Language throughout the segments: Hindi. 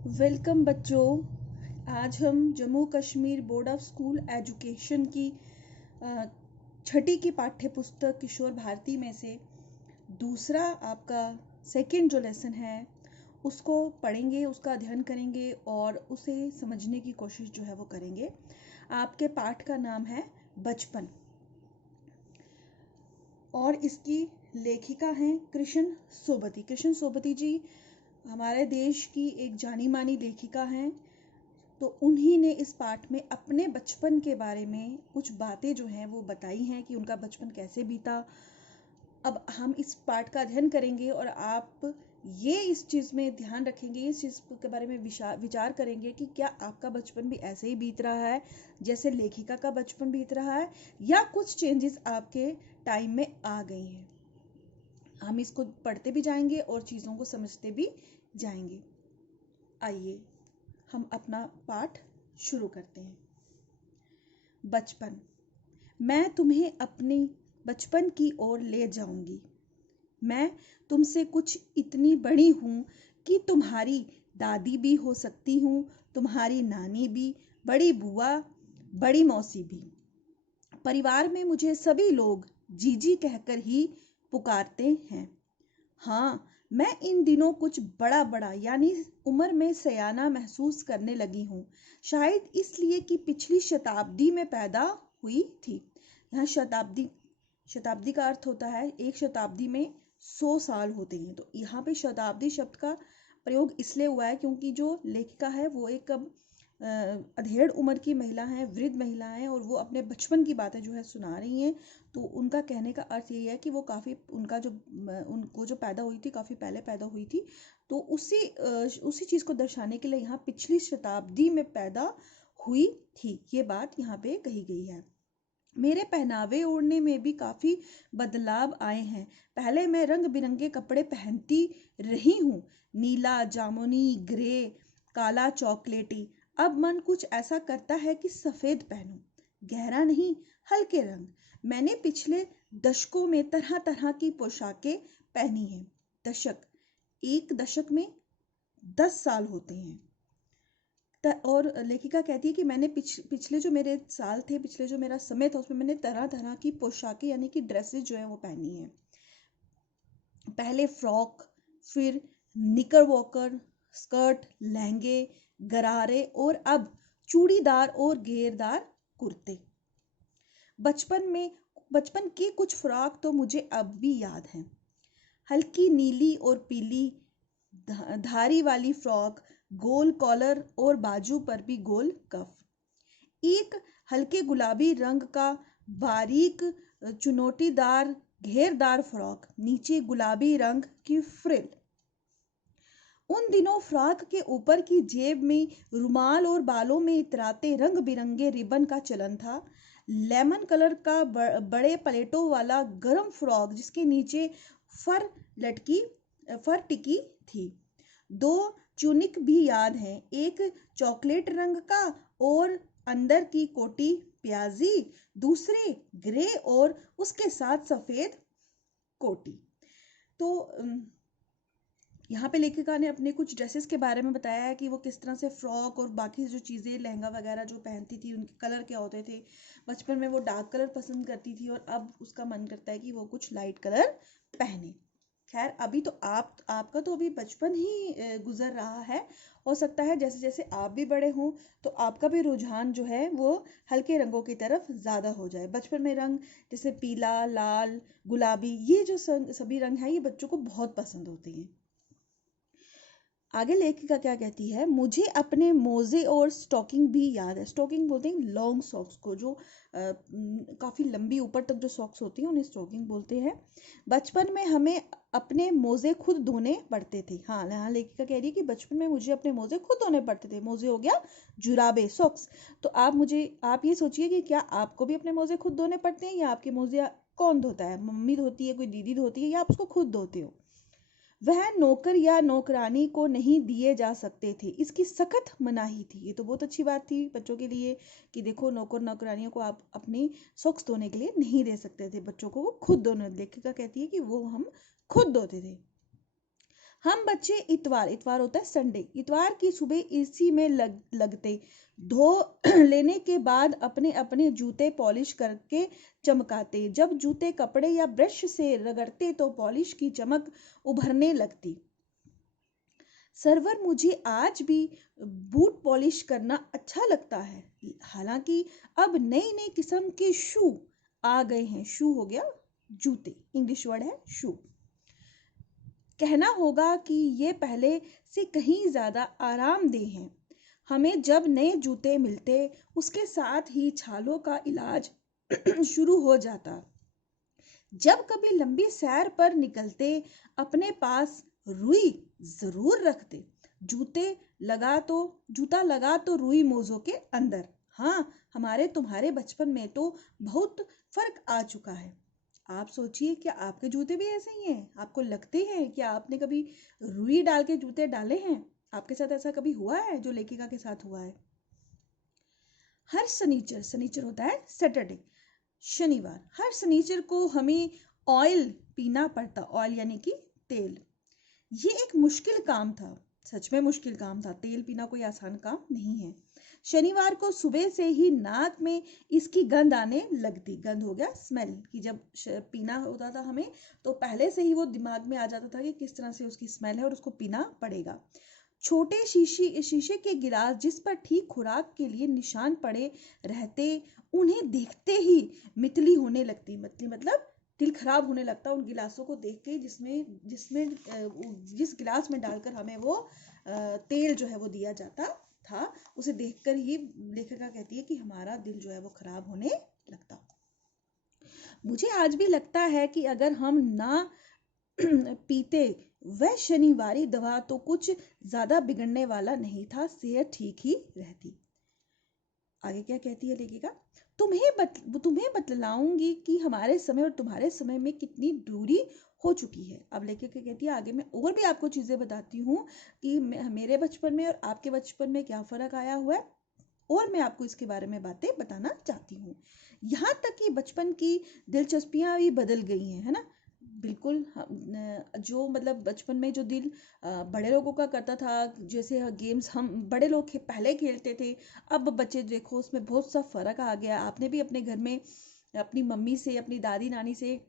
वेलकम बच्चों। आज हम Jammu Kashmir board of school education की छठी की पाठ्य पुस्तक किशोर भारती में से दूसरा आपका सेकंड जो लेसन है उसको पढ़ेंगे, उसका अध्ययन करेंगे और उसे समझने की कोशिश जो है वो करेंगे। आपके पाठ का नाम है बचपन और इसकी लेखिका हैं कृष्ण सोबती। कृष्ण सोबती जी हमारे देश की एक जानी मानी लेखिका हैं। तो उन्हीं ने इस पाठ में अपने बचपन के बारे में कुछ बातें जो हैं वो बताई हैं कि उनका बचपन कैसे बीता। अब हम इस पाठ का अध्ययन करेंगे और आप ये इस चीज़ में ध्यान रखेंगे, इस चीज़ के बारे में विचार करेंगे कि क्या आपका बचपन भी ऐसे ही बीत रहा है जैसे लेखिका का बचपन बीत रहा है, या कुछ चेंजेस आपके टाइम में आ गई हैं। हम इसको पढ़ते भी जाएंगे और चीज़ों को समझते भी जाएंगे। आइए हम अपना पाठ शुरू करते हैं। बचपन। मैं तुम्हें अपनी बचपन की ओर ले जाऊंगी। मैं तुमसे कुछ इतनी बड़ी हूं कि तुम्हारी दादी भी हो सकती हूं, तुम्हारी नानी भी, बड़ी बुआ, बड़ी मौसी भी। परिवार में मुझे सभी लोग जीजी कहकर ही पुकारते हैं। हाँ, मैं इन दिनों कुछ बड़ा बड़ा यानी उम्र में सयाना महसूस करने लगी हूँ। शायद इसलिए कि पिछली शताब्दी में पैदा हुई थी। यहाँ शताब्दी शताब्दी का अर्थ होता है एक शताब्दी में 100 साल होते हैं। तो यहाँ पे शताब्दी शब्द का प्रयोग इसलिए हुआ है क्योंकि जो लेखिका है वो एक अधेड़ उम्र की महिला है, वृद्ध महिला है, और वो अपने बचपन की बातें जो है सुना रही हैं। तो उनका कहने का अर्थ यही है कि वो काफ़ी उनको जो पैदा हुई थी काफ़ी पहले पैदा हुई थी। तो उसी चीज़ को दर्शाने के लिए यहाँ पिछली शताब्दी में पैदा हुई थी, ये बात यहाँ पे कही गई है। मेरे पहनावे ओढ़ने में भी काफ़ी बदलाव आए हैं। पहले मैं रंग बिरंगे कपड़े पहनती रही हूँ, नीला, जामुनी, ग्रे, काला, चॉकलेटी। अब मन कुछ ऐसा करता है कि सफ़ेद पहनूं, गहरा नहीं, हल्के रंग। मैंने पिछले दशकों में तरह तरह की पोशाकें पहनी हैं। दशक, एक दशक में 10 साल होते हैं। और लेखिका कहती है कि मैंने पिछले जो मेरे साल थे, पिछले जो मेरा समय था, उसमें मैंने तरह तरह की पोशाकें यानी कि ड्रेसेस जो है वो पहनी है। पहले फ्रॉक, फिर निकर वॉकर, स्कर्ट, लहंगे, गरारे, और अब चूड़ीदार और घेरदार कुर्ते। बचपन की कुछ फ्रॉक तो मुझे अब भी याद हैं। हल्की नीली और पीली धारी वाली फ्रॉक, गोल कॉलर और बाजू पर भी गोल कफ। एक हल्के गुलाबी रंग का बारीक चुनौतीदार घेरदार फ्रॉक, नीचे गुलाबी रंग की फ्रिल। उन दिनों फ्रॉक के ऊपर की जेब में रुमाल और बालों में इतराते रंग बिरंगे रिबन का चलन था। लेमन कलर का बड़े पलेटों वाला गरम फ्रॉक जिसके नीचे फर लटकी फर टिकी थी। दो चुनिक भी याद हैं, एक चॉकलेट रंग का और अंदर की कोटी प्याजी, दूसरे ग्रे और उसके साथ सफेद कोटी। तो यहाँ पे लेखिका ने अपने कुछ ड्रेसेस के बारे में बताया है कि वो किस तरह से फ्रॉक और बाकी जो चीज़ें, लहंगा वगैरह जो पहनती थी, उनके कलर क्या होते थे। बचपन में वो डार्क कलर पसंद करती थी और अब उसका मन करता है कि वो कुछ लाइट कलर पहने। खैर, अभी तो आपका तो अभी बचपन ही गुजर रहा है। हो सकता है जैसे जैसे आप भी बड़े हों तो आपका भी रुझान जो है वो हल्के रंगों की तरफ ज़्यादा हो जाए। बचपन में रंग जैसे पीला, लाल, गुलाबी, ये जो सभी रंग हैं ये बच्चों को बहुत पसंद होते हैं। आगे लेखिका क्या कहती है, मुझे अपने मोजे और स्टॉकिंग भी याद है। स्टॉकिंग बोलते हैं लॉन्ग सॉक्स को, जो काफ़ी लंबी ऊपर तक जो सॉक्स होती हैं उन्हें स्टॉकिंग बोलते हैं। बचपन में हमें अपने मोजे खुद धोने पड़ते थे। हाँ, यहाँ लेखिका कह रही है कि बचपन में मुझे अपने मोजे खुद धोने पड़ते थे। मोजे हो गया जुराबे, सॉक्स। तो आप ये सोचिए कि क्या आपको भी अपने मोजे खुद धोने पड़ते हैं, या आपके मोजे कौन धोता है? मम्मी धोती है, कोई दीदी धोती है, या आप उसको खुद धोते हो? वह नौकर या नौकरानी को नहीं दिए जा सकते थे, इसकी सख्त मनाही थी। ये तो बहुत अच्छी बात थी बच्चों के लिए कि देखो, नौकर नौकरानियों को आप अपनी सॉक्स धोने के लिए नहीं दे सकते थे, बच्चों को वो खुद धोने। लेखिका कहती है कि वो हम खुद धोते थे। हम बच्चे इतवार, इतवार होता है संडे, इतवार की सुबह इसी में लगते, धो लेने के बाद अपने अपने जूते पॉलिश करके चमकाते। जब जूते कपड़े या ब्रश से रगड़ते तो पॉलिश की चमक उभरने लगती। सर्वर, मुझे आज भी बूट पॉलिश करना अच्छा लगता है। हालांकि अब नई नई किस्म के शू आ गए हैं। शू हो गया जूते, इंग्लिश वर्ड है शू। कहना होगा कि ये पहले से कहीं ज्यादा आरामदेह हैं। हमें जब नए जूते मिलते उसके साथ ही छालों का इलाज शुरू हो जाता। जब कभी लंबी सैर पर निकलते अपने पास रुई जरूर रखते। जूता लगा तो रुई मोजों के अंदर। हाँ, हमारे तुम्हारे बचपन में तो बहुत फर्क आ चुका है। आप सोचिए, क्या आपके जूते भी ऐसे ही हैं? आपको लगते हैं? क्या आपने कभी रुई डाल के जूते डाले हैं? आपके साथ ऐसा कभी हुआ है जो लेखिका के साथ हुआ है? हर शनिचर, शनिचर होता है सैटरडे, शनिवार, हर शनिचर को हमें ऑयल पीना पड़ता। ऑयल यानी कि तेल। ये एक मुश्किल काम था, सच में मुश्किल काम था। तेल पीना कोई आसान काम नहीं है। शनिवार को सुबह से ही नाक में इसकी गंध आने लगती। गंध हो गया स्मेल, कि जब पीना होता था हमें तो पहले से ही वो दिमाग में आ जाता था कि किस तरह से उसकी स्मेल है और उसको पीना पड़ेगा। छोटे शीशे के गिलास जिस पर ठीक खुराक के लिए निशान पड़े रहते, उन्हें देखते ही मितली होने लगती। मितली मतलब दिल खराब होने लगता उन गिलासों को देख के, जिसमें जिसमें जिस गिलास में डालकर हमें वो तेल जो है वो दिया जाता था, उसे देखकर ही लेखिका कहती है कि हमारा दिल जो है वो खराब होने लगता। मुझे आज भी लगता है कि अगर हम ना पीते वह शनिवारी दवा तो कुछ ज्यादा बिगड़ने वाला नहीं था, सेहत ठीक ही रहती। आगे क्या कहती है लेखिका? तुम्हें बतलाऊंगी कि हमारे समय और तुम्हारे समय में कितनी दूरी हो चुकी है। अब लेखिका कहती है आगे मैं और भी आपको चीजें बताती हूँ कि मेरे बचपन में और आपके बचपन में क्या फर्क आया हुआ है, और मैं आपको इसके बारे में बातें बताना चाहती हूँ। यहाँ तक कि बचपन की दिलचस्पियां भी बदल गई हैं, है ना? बिल्कुल। जो मतलब बचपन में जो दिल बड़े लोगों का करता था, जैसे गेम्स हम बड़े लोग पहले खेलते थे, अब बच्चे देखो उसमें बहुत सा फर्क आ गया। आपने भी अपने घर में अपनी मम्मी से, अपनी दादी नानी से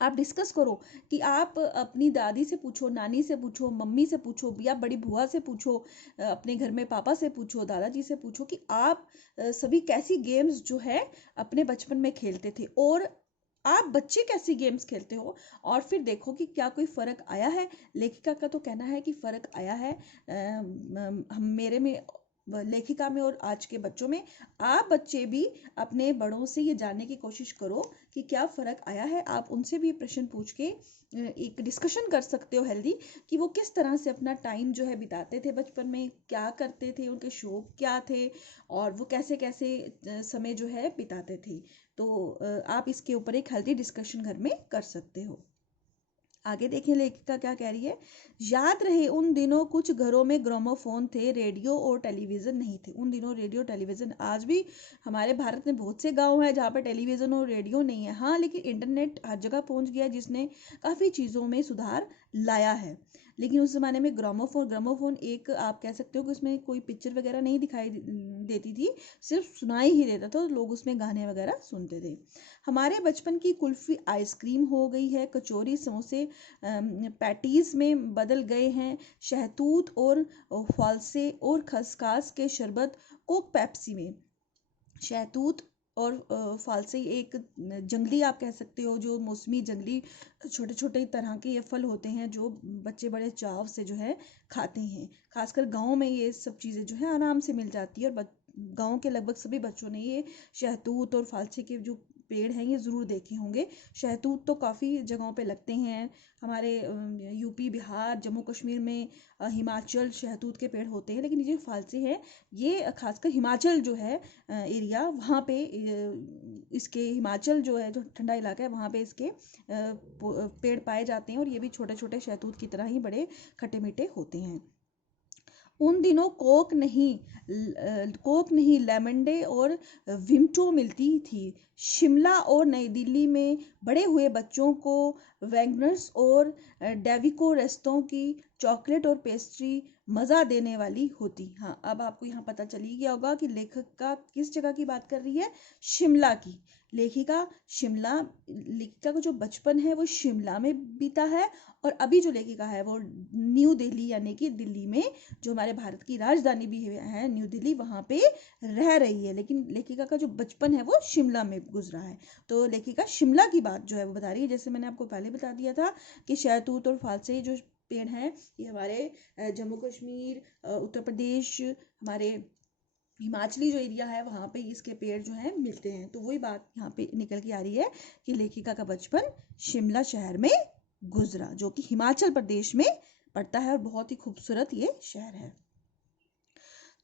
आप डिस्कस करो कि आप अपनी दादी से पूछो, नानी से पूछो, मम्मी से पूछो, या बड़ी बुआ से पूछो, अपने घर में पापा से पूछो, दादाजी से पूछो कि आप सभी कैसी गेम्स जो है अपने बचपन में खेलते थे, और आप बच्चे कैसी गेम्स खेलते हो, और फिर देखो कि क्या कोई फर्क आया है। लेखिका का तो कहना है कि फर्क आया है। हम मेरे में, लेखिका में और आज के बच्चों में। आप बच्चे भी अपने बड़ों से ये जानने की कोशिश करो कि क्या फर्क आया है। आप उनसे भी प्रश्न पूछ के एक डिस्कशन कर सकते हो हेल्दी, कि वो किस तरह से अपना टाइम जो है बिताते थे बचपन में, क्या करते थे, उनके शौक क्या थे, और वो कैसे कैसे समय जो है बिताते थे। तो आप इसके ऊपर एक हेल्दी डिस्कशन घर में कर सकते हो। आगे देखें लेखिका क्या कह रही है। याद रहे उन दिनों कुछ घरों में ग्रामोफोन थे, रेडियो और टेलीविजन नहीं थे। उन दिनों रेडियो टेलीविजन, आज भी हमारे भारत में बहुत से गांव हैं जहाँ पर टेलीविजन और रेडियो नहीं है। हाँ, लेकिन इंटरनेट हर जगह पहुंच गया, जिसने काफ़ी चीज़ों में सुधार लाया है। लेकिन उस ज़माने में ग्रामोफोन एक, आप कह सकते हो कि उसमें कोई पिक्चर वगैरह नहीं दिखाई देती थी, सिर्फ सुनाई ही देता था, लोग उसमें गाने वगैरह सुनते थे। हमारे बचपन की कुल्फी आइसक्रीम हो गई है, कचौरी समोसे पैटीज में बदल गए हैं, शहतूत और फालसे और खसकास के शरबत कोक पेप्सी में। शहतूत और फालसे एक जंगली, आप कह सकते हो, जो मौसमी जंगली छोटे छोटे तरह के ये फल होते हैं जो बच्चे बड़े चाव से जो है खाते हैं। खासकर गाँव में ये सब चीज़ें जो है आराम से मिल जाती है, और गाँव के लगभग सभी बच्चों ने ये शहतूत और फालसे के जो पेड़ हैं ये ज़रूर देखे होंगे। शहतूत तो काफ़ी जगहों पे लगते हैं, हमारे यूपी, बिहार, जम्मू कश्मीर में, हिमाचल, शहतूत के पेड़ होते हैं। लेकिन ये जो फालसे हैं ये खासकर हिमाचल जो है एरिया, वहाँ पे इसके, हिमाचल जो है, जो ठंडा इलाका है, वहाँ पे इसके पेड़ पाए जाते हैं, और ये भी छोटे छोटे शहतूत की तरह ही बड़े खट्टे मीठे होते हैं। उन दिनों कोक नहीं लेमंडे और विमटो मिलती थी। शिमला और नई दिल्ली में बड़े हुए बच्चों को वैगनर्स और डेविको रेस्तों की चॉकलेट और पेस्ट्री मज़ा देने वाली होती। हाँ, अब आपको यहाँ पता चली गया होगा कि लेखिका किस जगह की बात कर रही है, शिमला की। लेखिका का जो बचपन है वो शिमला में बीता है, और अभी जो लेखिका है वो न्यू दिल्ली यानी कि दिल्ली में, जो हमारे भारत की राजधानी भी है न्यू दिल्ली, वहाँ पे रह रही है। लेकिन लेखिका का जो बचपन है वो शिमला में गुजरा है। तो लेखिका शिमला की बात जो है वो बता रही है। जैसे मैंने आपको पहले बता दिया था कि शहतूत और फालसे जो पेड़ हैं ये हमारे जम्मू कश्मीर, उत्तर प्रदेश, हमारे हिमाचली जो एरिया है वहाँ पे इसके पेड़ जो हैं मिलते हैं। तो वही बात यहाँ पे निकल के आ रही है कि लेखिका का बचपन शिमला शहर में गुजरा, जो कि हिमाचल प्रदेश में पड़ता है और बहुत ही खूबसूरत ये शहर है।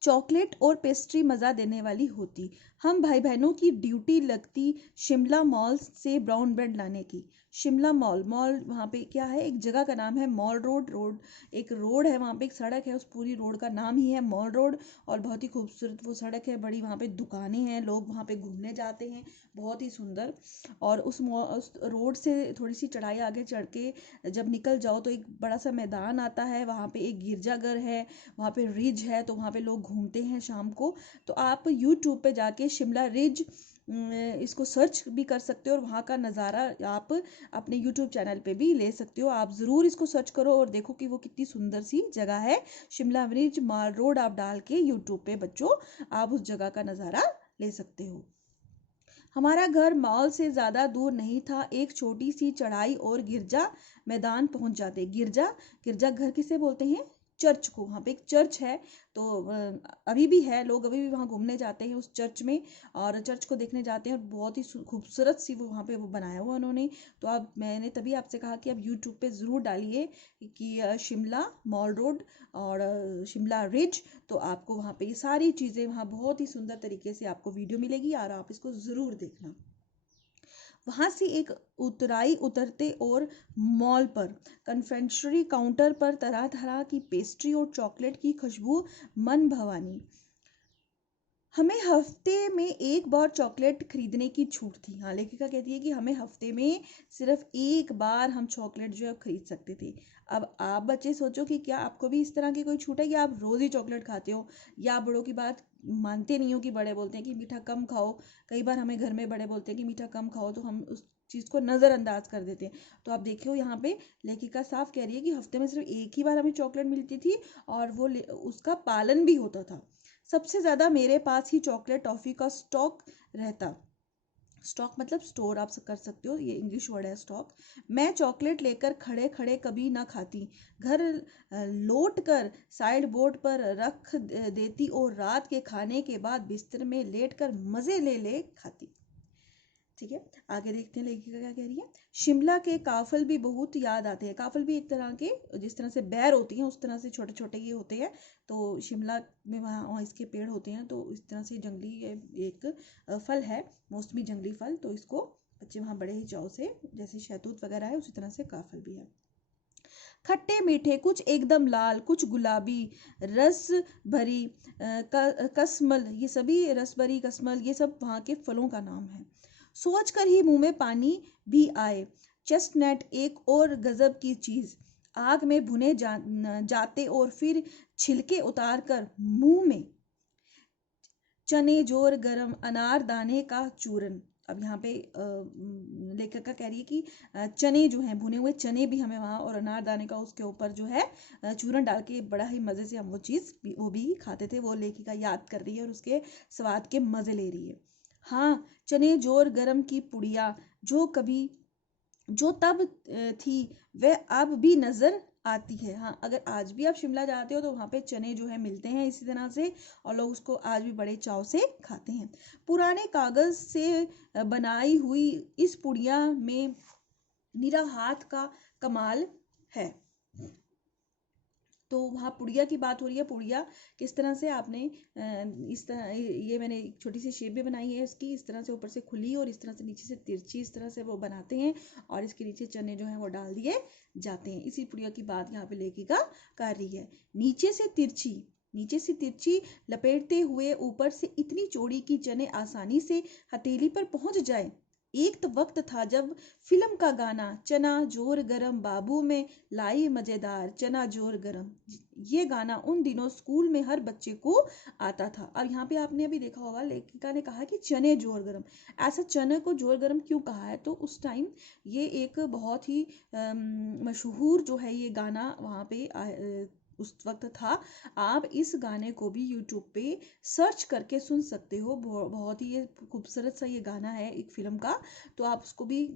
चॉकलेट और पेस्ट्री मज़ा देने वाली होती। हम भाई बहनों की ड्यूटी लगती शिमला मॉल से ब्राउन ब्रेड लाने की। शिमला मॉल वहाँ पे क्या है, एक जगह का नाम है मॉल रोड। एक रोड है वहाँ पे, एक सड़क है, उस पूरी रोड का नाम ही है मॉल रोड, और बहुत ही खूबसूरत वो सड़क है, बड़ी वहाँ पे दुकानें हैं, लोग वहाँ पे घूमने जाते हैं, बहुत ही सुंदर। और उस रोड से थोड़ी सी चढ़ाई आगे चढ़ के जब निकल जाओ तो एक बड़ा सा मैदान आता है, वहाँ पे एक गिरजाघर है, वहाँ पे रिज है, तो वहाँ पे लोग घूमते हैं शाम को। तो आप यूट्यूब पे जाके शिमला रिज इसको सर्च भी कर सकते हो, और वहाँ का नज़ारा आप अपने यूट्यूब चैनल पे भी ले सकते हो। आप ज़रूर इसको सर्च करो और देखो कि वो कितनी सुंदर सी जगह है। शिमला रिज मॉल रोड आप डाल के यूट्यूब पे बच्चों आप उस जगह का नज़ारा ले सकते हो। हमारा घर मॉल से ज़्यादा दूर नहीं था, एक छोटी सी चढ़ाई और गिरजा मैदान पहुंच जाते। गिरजा घर किसे बोलते हैं, चर्च को। वहाँ पे एक चर्च है, तो अभी भी है, लोग अभी भी वहाँ घूमने जाते हैं उस चर्च में, और चर्च को देखने जाते हैं, और बहुत ही खूबसूरत सी वो वहाँ पे वो बनाया हुआ उन्होंने। तो अब मैंने तभी आपसे कहा कि आप यूट्यूब पे ज़रूर डालिए कि शिमला मॉल रोड और शिमला रिज, तो आपको वहाँ पे ये सारी चीज़ें वहाँ बहुत ही सुंदर तरीके से आपको वीडियो मिलेगी, और आप इसको ज़रूर देखना। वहाँ से एक उतराई उतरते और मॉल पर कन्फेक्शनरी काउंटर पर तरह तरह की पेस्ट्री और चॉकलेट की खुशबू मन भवानी। हमें हफ्ते में एक बार चॉकलेट खरीदने की छूट थी। हाँ, लेखिका कहती है कि हमें हफ्ते में सिर्फ एक बार हम चॉकलेट जो है खरीद सकते थे। अब आप बच्चे सोचो कि क्या आपको भी इस तरह की कोई छूट है, या आप रोज ही चॉकलेट खाते हो, या आप बड़ों की बात मानते नहीं हो कि बड़े बोलते हैं कि मीठा कम खाओ। कई बार हमें घर में बड़े बोलते हैं कि मीठा कम खाओ, तो हम उस चीज़ को नज़रअंदाज कर देते हैं। तो आप देखियो यहाँ पे लेखिका साफ कह रही है कि हफ्ते में सिर्फ एक ही बार हमें चॉकलेट मिलती थी, और वो उसका पालन भी होता था। सबसे ज़्यादा मेरे पास ही चॉकलेट टॉफ़ी का स्टॉक रहता। स्टॉक मतलब स्टोर आप कर सकते हो, ये इंग्लिश वर्ड है स्टॉक। मैं चॉकलेट लेकर खड़े खड़े कभी ना खाती, घर लौट कर साइड बोर्ड पर रख देती, और रात के खाने के बाद बिस्तर में लेट कर मज़े ले ले खाती। ठीक है, आगे देखते हैं लेखिका क्या कह रही है। शिमला के काफल भी बहुत याद आते हैं। काफल भी एक तरह के, जिस तरह से बैर होती हैं उस तरह से छोटे छोटे ये होते हैं। तो शिमला में वहाँ इसके पेड़ होते हैं, तो इस तरह से जंगली एक फल है, मौसमी जंगली फल। तो इसको बच्चे वहाँ बड़े ही चाव से, जैसे शहतूत वगैरह है उसी तरह से काफल भी है। खट्टे मीठे, कुछ एकदम लाल, कुछ गुलाबी, रस भरी, कसमल, ये सभी रस भरी कसमल, ये सब वहाँ के फलों का नाम है। सोच कर ही मुंह में पानी भी आए। चेस्टनट एक और गजब की चीज, आग में भुने जाते और फिर छिलके उतार कर मुंह में। चने जोर गरम, अनार दाने का चूरन। अब यहाँ पे लेखिका कह रही है कि चने जो हैं, भुने हुए चने भी हमें वहाँ, और अनार दाने का उसके ऊपर जो है चूरन डाल के बड़ा ही मज़े से हम वो चीज़ वो भी खाते थे। वो लेखिका याद कर रही है और उसके स्वाद के मज़े ले रही है। हाँ, चने जोर गरम की पुड़िया जो तब थी वह अब भी नजर आती है। हाँ, अगर आज भी आप शिमला जाते हो तो वहाँ पे चने जो है मिलते हैं इसी तरह से, और लोग उसको आज भी बड़े चाव से खाते हैं। पुराने कागज से बनाई हुई इस पुड़िया में निरा हाथ का कमाल है। तो वहाँ पुड़िया की बात हो रही है। पुड़िया किस तरह से आपने इस तरह, ये मैंने एक छोटी सी शेप भी बनाई है इसकी, इस तरह से ऊपर से खुली और इस तरह से नीचे से तिरछी, इस तरह से वो बनाते हैं, और इसके नीचे चने जो हैं वो डाल दिए जाते हैं। इसी पुड़िया की बात यहाँ पे लेखिका कर रही है। नीचे से तिरछी नीचे से तिरछी लपेटते हुए ऊपर से इतनी चौड़ी कि चने आसानी से हथेली पर पहुंच जाए। एक तो वक्त था जब फिल्म का गाना चना जोर गरम बाबू में लाई मजेदार चना जोर गरम, ये गाना उन दिनों स्कूल में हर बच्चे को आता था। और यहाँ पे आपने अभी देखा होगा लेखिका ने कहा कि चने जोर गरम, ऐसा चने को जोर गरम क्यों कहा है, तो उस टाइम ये एक बहुत ही मशहूर जो है ये गाना वहाँ पे उस वक्त था। आप इस गाने को भी यूट्यूब पे सर्च करके सुन सकते हो, बहुत ही ये खूबसूरत सा ये गाना है एक फिल्म का, तो आप उसको भी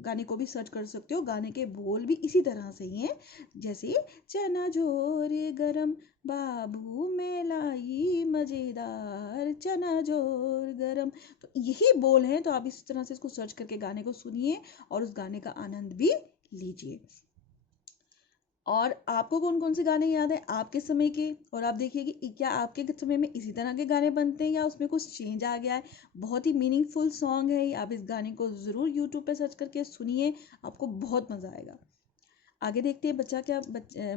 गाने को भी सर्च कर सकते हो। गाने के बोल भी इसी तरह से ही हैं, जैसे चना जोर गरम बाबू में लाई मजेदार चना जोर गरम, तो यही बोल हैं। तो आप इस तरह से इसको सर्च करके गाने को सुनिए और उस गाने का आनंद भी लीजिए। और आपको कौन कौन से गाने याद है आपके समय के, और आप देखिए कि क्या आपके समय में इसी तरह के गाने बनते हैं या उसमें कुछ चेंज आ गया है। बहुत ही मीनिंगफुल सॉन्ग है, आप इस गाने को ज़रूर यूट्यूब पे सर्च करके सुनिए, आपको बहुत मज़ा आएगा। आगे देखते हैं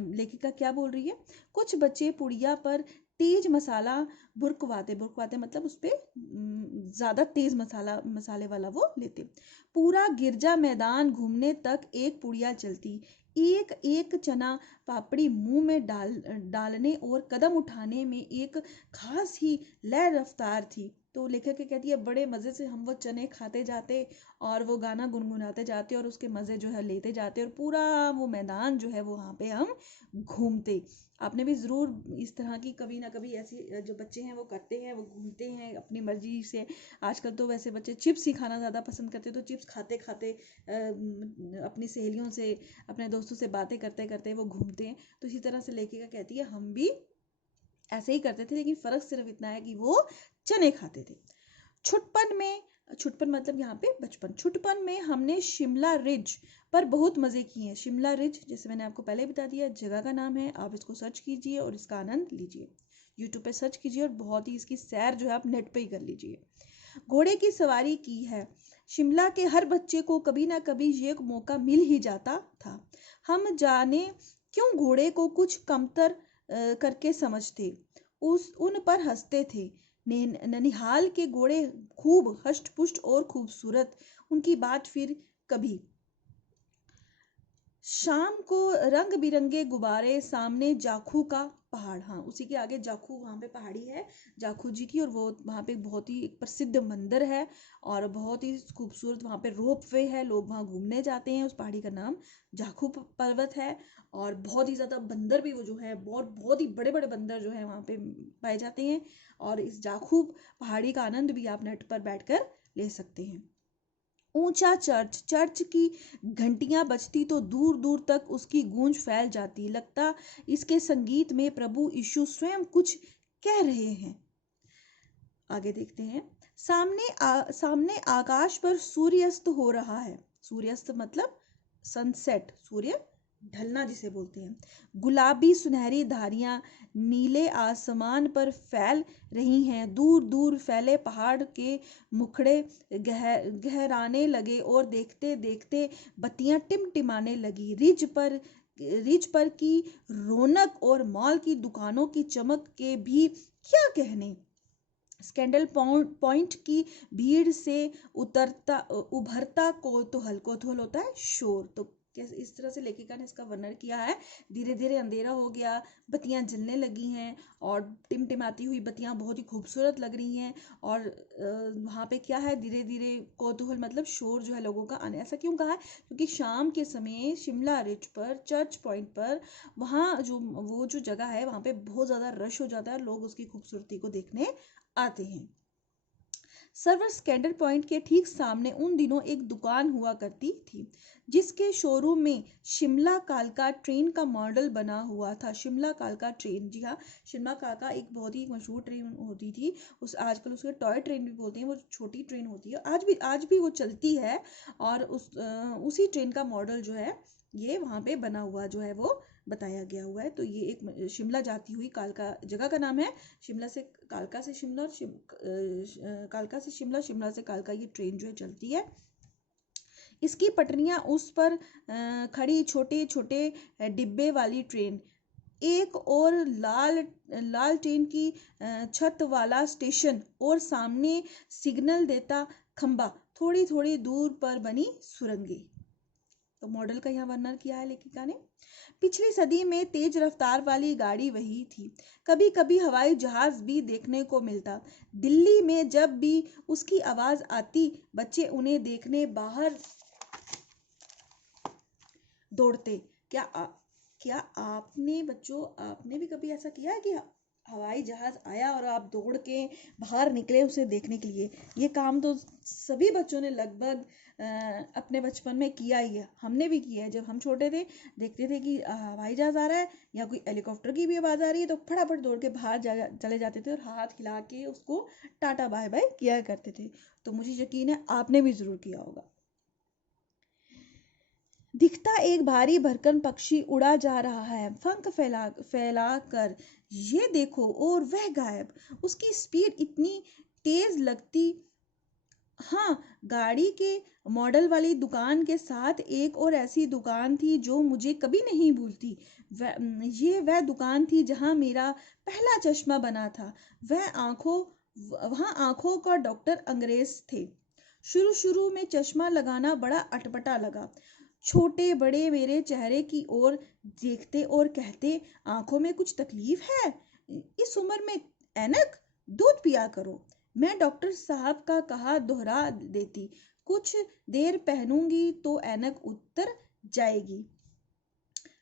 लेखिका क्या बोल रही है। कुछ बच्चे पुड़िया पर तेज मसाला बुरकवाते, बुरकवाते मतलब उस पर ज़्यादा तेज मसाले वाला वो लेते। पूरा गिरजा मैदान घूमने तक एक पुड़िया चलती, एक एक चना पापड़ी मुंह में डालने और कदम उठाने में एक खास ही लय रफ्तार थी। तो लेखक कहती है बड़े मज़े से हम वो चने खाते जाते और वो गाना गुनगुनाते जाते और उसके मज़े जो है लेते जाते और पूरा वो मैदान जो है वो वहाँ पे हम घूमते। आपने भी ज़रूर इस तरह की कभी ना कभी ऐसी जो बच्चे हैं वो करते हैं, वो घूमते हैं अपनी मर्जी से। आजकल तो वैसे बच्चे चिप्स ही खाना ज़्यादा पसंद करते, तो चिप्स खाते खाते अपनी सहेलियों से अपने दोस्तों से बातें करते करते वो घूमते हैं। तो इसी तरह से लेखिका कहती है हम भी ऐसे ही करते थे, लेकिन फ़र्क सिर्फ इतना है कि वो चने खाते थे। छुटपन मतलब यहाँ पे बचपन। छुटपन में हमने शिमला रिज पर बहुत मज़े किए हैं। शिमला रिज जैसे मैंने आपको पहले बता दिया जगह का नाम है, आप इसको सर्च कीजिए और इसका आनंद लीजिए। यूट्यूब पे सर्च कीजिए और बहुत ही इसकी सैर जो है आप नेट पे ही कर लीजिए। घोड़े की सवारी की है। शिमला के हर बच्चे को कभी ना कभी ये मौका मिल ही जाता था। हम जाने क्यों घोड़े को कुछ कमतर करके समझते, उन पर हंसते थे। ननिहाल के घोड़े खूब हष्ट पुष्ट और खूबसूरत, उनकी बात फिर कभी। शाम को रंग बिरंगे गुब्बारे, सामने जाखू का पहाड़, हाँ उसी के आगे जाखू वहाँ पे पहाड़ी है जाखू जी की, और वो वहाँ पे बहुत ही एक प्रसिद्ध मंदिर है और बहुत ही खूबसूरत वहाँ पे रोप वे है, लोग वहाँ घूमने जाते हैं। उस पहाड़ी का नाम जाखू पर्वत है और बहुत ही ज़्यादा बंदर भी वो जो है बहुत ही बड़े बड़े बंदर जो है वहाँ पे पाए जाते हैं। और इस जाखू पहाड़ी का आनंद भी आप नेट पर बैठकर ले सकते हैं। ऊंचा चर्च की घंटियां बजती तो दूर दूर तक उसकी गूंज फैल जाती, लगता इसके संगीत में प्रभु यीशु स्वयं कुछ कह रहे हैं। आगे देखते हैं। सामने आकाश पर सूर्यास्त हो रहा है। सूर्यास्त मतलब सनसेट, सूर्य ढलना जिसे बोलते हैं। गुलाबी सुनहरी धारियां नीले आसमान पर फैल रही हैं। दूर दूर फैले पहाड़ के मुखड़े गहराने लगे और देखते देखते बत्तियां टिमटिमाने लगी। रिज पर की रौनक और मॉल की दुकानों की चमक के भी क्या कहने। स्कैंडल पॉइंट की भीड़ से उभरता कौतूहल होता है शोर। तो कैसे इस तरह से लेखिका ने इसका वर्णन किया है। धीरे धीरे अंधेरा हो गया, बत्तियां जलने लगी हैं और टिमटिमाती हुई बत्तियां बहुत ही खूबसूरत लग रही हैं। और वहाँ पे क्या है, धीरे धीरे कौतूहल मतलब शोर जो है लोगों का आने। ऐसा क्यों कहा है, क्योंकि शाम के समय शिमला रिज पर चर्च पॉइंट पर वहाँ जो जगह है वहाँ पे बहुत ज़्यादा रश हो जाता है, लोग उसकी खूबसूरती को देखने आते हैं। सर्वर स्कैंडल पॉइंट के ठीक सामने उन दिनों एक दुकान हुआ करती थी जिसके शोरूम में शिमला कालका ट्रेन का मॉडल बना हुआ था। शिमला कालका ट्रेन, जी हाँ, शिमला कालका एक बहुत ही मशहूर ट्रेन होती थी। आजकल उसके टॉय ट्रेन भी बोलते हैं, वो छोटी ट्रेन होती है, आज भी वो चलती है। और उसी ट्रेन का मॉडल जो है ये वहाँ पे बना हुआ जो है वो बताया गया हुआ है। तो ये एक शिमला जाती हुई कालका जगह का नाम है। शिमला से कालका से शिमला और कालका से शिमला, शिमला से कालका ये ट्रेन जो है चलती है। इसकी पटरियां उस पर खड़ी छोटे छोटे डिब्बे वाली ट्रेन एक और लालटेन की छत वाला स्टेशन और सामने सिग्नल देता खंबा, थोड़ी थोड़ी दूर पर बनी सुरंगें। तो मॉडल का यहाँ वर्णन किया है लेखिका ने। पिछली सदी में तेज रफ्तार वाली गाड़ी वही थी। कभी कभी हवाई जहाज भी देखने को मिलता। दिल्ली में जब भी उसकी आवाज आती, बच्चे उन्हें देखने बाहर दौड़ते। क्या आपने बच्चों, आपने भी कभी ऐसा किया है कि हवाई जहाज आया और आप दौड़ के बाहर निकले उसे देखने के लिए? ये काम तो सभी बच्चों ने लगभग अपने बचपन में किया ही है। हमने भी किया है। जब हम छोटे थे, देखते थे कि हवाई जहाज आ रहा है या कोई हेलीकॉप्टर की भी आवाज आ रही है, तो फटाफट दौड़ के बाहर चले जाते थे और हाथ हिला के उसको टाटा बाय बाय किया करते थे। तो मुझे यकीन है आपने भी जरूर किया होगा। दिखता एक भारी भरकम पक्षी उड़ा जा रहा है, पंख फैला फैला कर। ये देखो, और वह गायब। उसकी स्पीड इतनी तेज लगती। हाँ, गाड़ी के मॉडल वाली दुकान के साथ एक और ऐसी दुकान थी जो मुझे कभी नहीं भूलती। ये वह दुकान थी जहां मेरा पहला चश्मा बना था। वहां आंखों का डॉक्टर अंग्रेज थे। शुरू शुरू में चश्मा लगाना बड़ा अटपटा लगा। छोटे बड़े मेरे चेहरे की ओर देखते और कहते, आंखों में कुछ तकलीफ है? इस उम्र में ऐनक? दूध पिया करो। मैं डॉक्टर साहब का कहा दोहरा देती, कुछ देर पहनूंगी तो ऐनक उतर जाएगी।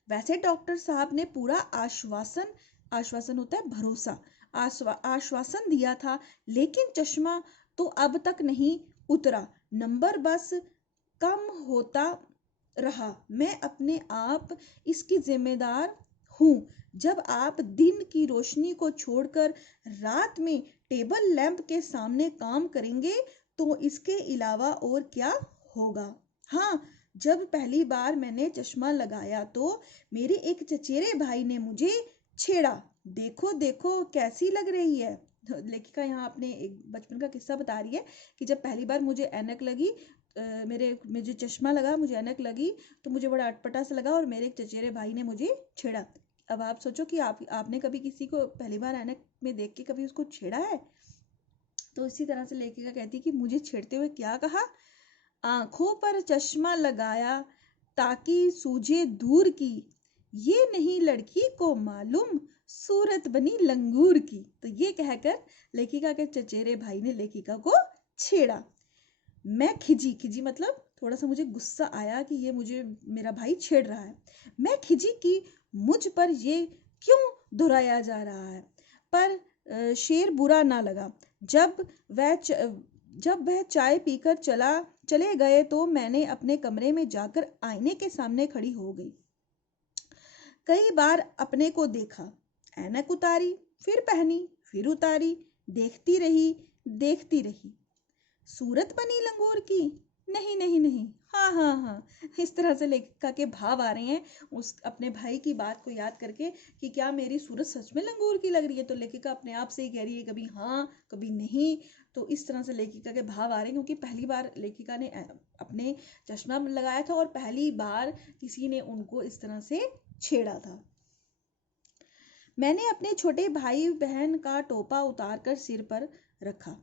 वैसे डॉक्टर साहब ने पूरा आश्वासन, आश्वासन होता है भरोसा, आश्वासन दिया था, लेकिन चश्मा तो अब तक नहीं उतरा। नंबर बस कम होता रहा। मैं अपने आप इसकी जिम्मेदार हूँ। जब आप दिन की रोशनी को छोड़कर रात में टेबल लैंप के सामने काम करेंगे तो इसके अलावा और क्या होगा। हाँ, जब पहली बार मैंने चश्मा लगाया तो मेरे एक चचेरे भाई ने मुझे छेड़ा, देखो देखो कैसी लग रही है। लेखिका यहाँ अपने एक बचपन का किस्सा बता रही है कि जब पहली बार मुझे ऐनक लगी, मुझे चश्मा लगा, मुझे ऐनक लगी तो मुझे बड़ा अटपटा सा लगा और मेरे एक चचेरे भाई ने मुझे छेड़ा। अब आप सोचो कि आपने कभी किसी को पहली बार ऐनक में देख के कभी उसको छेड़ा है? तो इसी तरह से लेखिका कहती कि मुझे छेड़ते हुए क्या कहा, आंखों पर चश्मा लगाया ताकि सूझे दूर की, ये नहीं लड़की को मालूम, सूरत बनी लंगूर की। तो ये कहकर लेखिका के चचेरे भाई ने लेखिका को छेड़ा। मैं खिजी मतलब थोड़ा सा मुझे गुस्सा आया कि ये मुझे मेरा भाई छेड़ रहा है। मैं खिजी कि मुझ पर ये क्यों दोहराया जा रहा है। पर शेर बुरा ना लगा। जब वह चाय पीकर चले गए तो मैंने अपने कमरे में जाकर आईने के सामने खड़ी हो गई। कई बार अपने को देखा, ऐनक उतारी, फिर पहनी, फिर उतारी, देखती रही। सूरत बनी लंगूर की? नहीं नहीं नहीं, हाँ हाँ हाँ। इस तरह से लेखिका के भाव आ रहे हैं उस अपने भाई की बात को याद करके कि क्या मेरी सूरत सच में लंगूर की लग रही है। तो लेखिका अपने आप से ही कह रही है कभी हाँ कभी नहीं। तो इस तरह से लेखिका के भाव आ रहे हैं क्योंकि पहली बार लेखिका ने अपने चश्मा लगाया था और पहली बार किसी ने उनको इस तरह से छेड़ा था। मैंने अपने छोटे भाई बहन का टोपा उतारकर सिर पर रखा।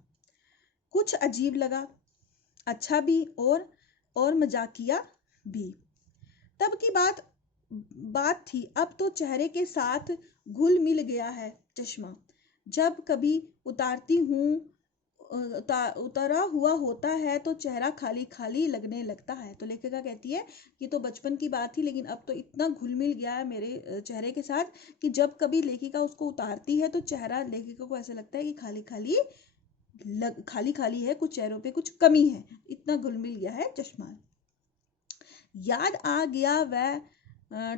कुछ अजीब लगा, अच्छा भी और मजाकिया भी। तब की बात थी। अब तो चेहरे के साथ घुल मिल गया है चश्मा। जब कभी उतारती हूँ, उतरा हुआ होता है तो चेहरा खाली खाली लगने लगता है। तो लेखिका कहती है कि तो बचपन की बात थी, लेकिन अब तो इतना घुल मिल गया है मेरे चेहरे के साथ कि जब कभी लेखिका उसको उतारती है तो चेहरा लेखिका को ऐसा लगता है कि खाली खाली है, कुछ चेहरों पे कुछ कमी है, इतना घुल मिल गया है चश्मा। याद आ गया वह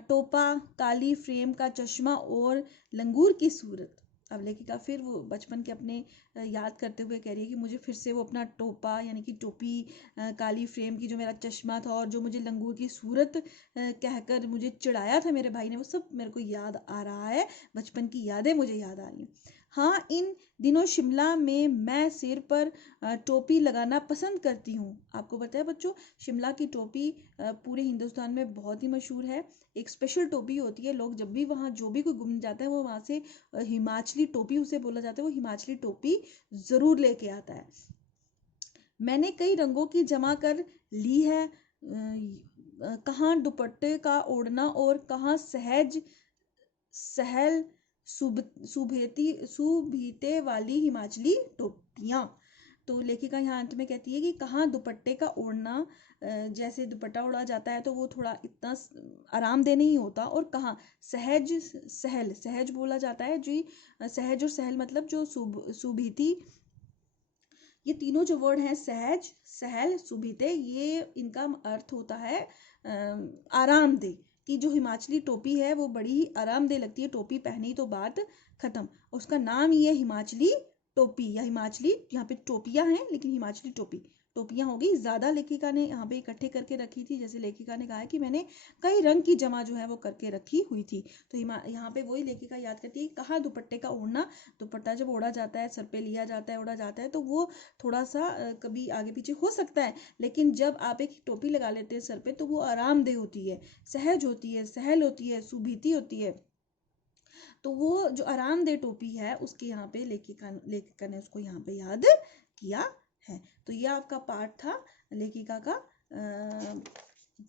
टोपा, काली फ्रेम का चश्मा और लंगूर की सूरत। अब लेखिका फिर वो बचपन के अपने याद करते हुए कह रही है कि मुझे फिर से वो अपना टोपा यानी कि टोपी, काली फ्रेम की जो मेरा चश्मा था और जो मुझे लंगूर की सूरत कहकर मुझे चिढ़ाया था मेरे भाई ने, वो सब मेरे को याद आ रहा है। बचपन की यादें मुझे याद आ रही हैं। हाँ, इन दिनों शिमला में मैं सिर पर टोपी लगाना पसंद करती हूँ। आपको पता है बच्चों, शिमला की टोपी पूरे हिंदुस्तान में बहुत ही मशहूर है। एक स्पेशल टोपी होती है, लोग जब भी वहाँ जो भी कोई घूमने जाता है वो वहाँ से हिमाचली टोपी उसे बोला जाता है, वो हिमाचली टोपी ज़रूर लेके आता है। मैंने कई रंगों की जमा कर ली है, कहाँ दुपट्टे का ओढ़ना और कहाँ सहज सहल सुभीते वाली हिमाचली टोपियाँ। तो लेखिका यहाँ अंत में कहती है कि कहाँ दुपट्टे का ओढ़ना, जैसे दुपट्टा ओढ़ा जाता है तो वो थोड़ा इतना आरामदेह नहीं होता, और कहाँ सहज सहल, सहज बोला जाता है जी। सहज और सहल मतलब जो सुभीति, ये तीनों जो वर्ड हैं, सहज सहल सुभीते, ये इनका अर्थ होता है आरामदेह। कि जो हिमाचली टोपी है वो बड़ी ही आरामदेह लगती है, टोपी पहनी तो बात खत्म। उसका नाम ही है हिमाचली टोपी, या हिमाचली, यहाँ पे टोपियां हैं लेकिन हिमाचली टोपी, टोपियां होगी ज्यादा। लेखिका ने यहाँ पे इकट्ठे करके रखी थी, जैसे लेखिका ने कहा है कि मैंने कई रंग की जमा जो है वो करके रखी हुई थी। तो यहाँ पे वही लेखिका याद करती है, कहाँ दुपट्टे का ओढ़ना, दुपट्टा जब ओढ़ा जाता है, सर पे लिया जाता है, ओढ़ा जाता है, तो वो थोड़ा सा कभी आगे पीछे हो सकता है, लेकिन जब आप एक टोपी लगा लेते हैं सर पे तो वो आरामदेह होती है, सहज होती है, सहल होती है, सुभीति होती है। तो वो जो आरामदेह टोपी है उसके यहाँ पे लेखिका ने उसको यहाँ पे याद किया है। तो ये आपका पाठ था लेखिका का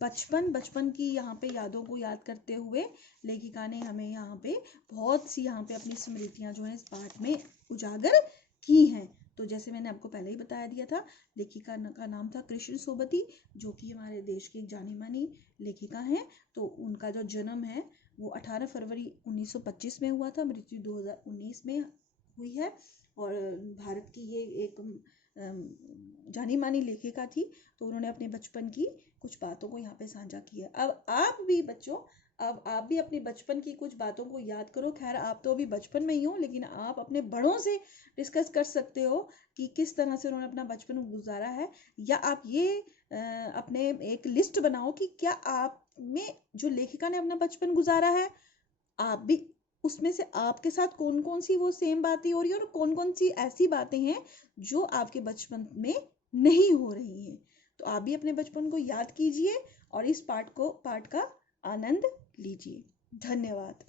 बचपन की यहाँ पे यादों को याद करते हुए लेखिका ने हमें यहाँ पे बहुत सी यहाँ पे अपनी स्मृतियाँ जो है इस पाठ में उजागर की हैं। तो जैसे मैंने आपको पहले ही बता दिया था, लेखिका का नाम था कृष्ण सोबती, जो कि हमारे देश की एक जानी मानी लेखिका हैं। तो उनका जो जन्म है वो 18 फरवरी 1925 में हुआ था, मृत्यु 2019 में हुई है। और भारत की ये एक जानी मानी लेखिका थी। तो उन्होंने अपने बचपन की कुछ बातों को यहाँ पे साझा की है। अब आप भी बच्चों, अब आप भी अपने बचपन की कुछ बातों को याद करो। खैर आप तो अभी बचपन में ही हो, लेकिन आप अपने बड़ों से डिस्कस कर सकते हो कि किस तरह से उन्होंने अपना बचपन गुजारा है। या आप ये अपने एक लिस्ट बनाओ कि क्या आप में जो लेखिका ने अपना बचपन गुजारा है, आप भी उसमें से आपके साथ कौन कौन सी वो सेम बातें हो रही है और कौन कौन सी ऐसी बातें हैं जो आपके बचपन में नहीं हो रही हैं। तो आप भी अपने बचपन को याद कीजिए और इस पाठ का आनंद लीजिए। धन्यवाद।